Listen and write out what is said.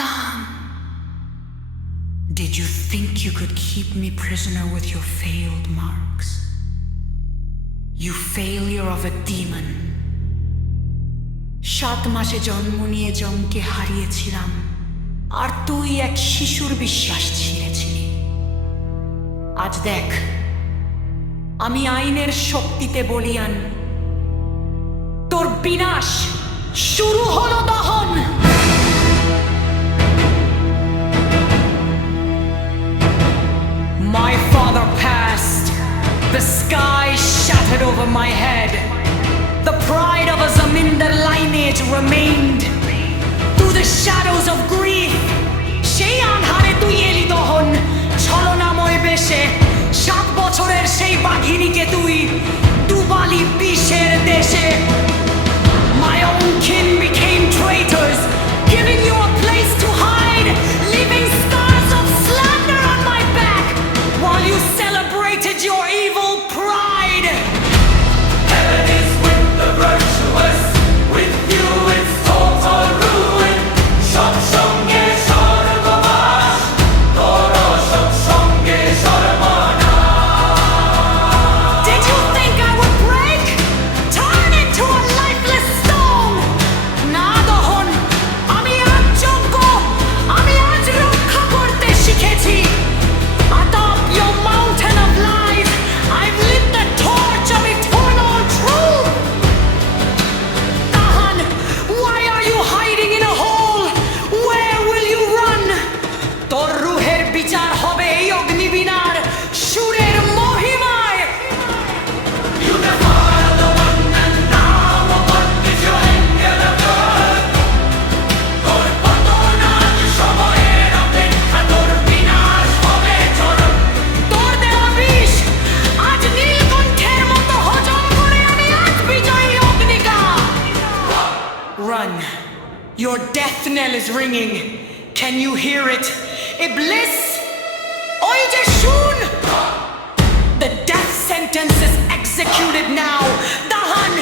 Dam, did you think you could keep me prisoner with your failed marks? You failure of a demon. 7 মাসে জন্ম নিয়ে জমকে হারিয়েছিলাম, আর তুই এক শিশুর বিশ্বাস ছিঁড়েছিলি। আজ দেখ, আমি আইনের শক্তিতে বলিয়ান। তোর বিনাশ শুরু হলো দহন। My father passed. The sky shattered over my head. The pride of a Zamindar lineage remained. Through the shadows of grief, সেই আঁধারে তুই এলি দহন। ছলনাময় বেশে 7 বছরের সেই বাঘিনীকে তুই ডুবালি বিষের দেশে। My own kin became traitors, giving you a place to hide, leaving scars of slander on my back, while you celebrated your evil pride. Heaven is with the virtuous, with you it's total ruin. সব সঙ্গে সর্বনাশ, তোর সব সঙ্গে সর্বনাশ। Did you think I would break? Turn into a lifeless stone? না দহন, আমি আজ যোগ্য, আমি আজ রক্ষা করতে শিখেছি। Atop your mountain of lies, I've lit the torch of eternal truth. Dahan, why are you hiding in a hole? Where will you run? তোর রুহের বিচার হবে এই অগ্নিবীণার সুরের মহিমায়। You defy the one and now what is your anger of God? তোর পতনার সময়ের অপেক্ষা তোর বিনাশ হবে চরম। তোর দেওয়া বিষ আজ নীলকণ্ঠের মতো হজম করে আমি আজ বিজয়ী অগ্নিকা। Run. Your death knell is ringing. Can you hear it? Iblis! ওই যে শুন! The death sentence is executed now. Dahan!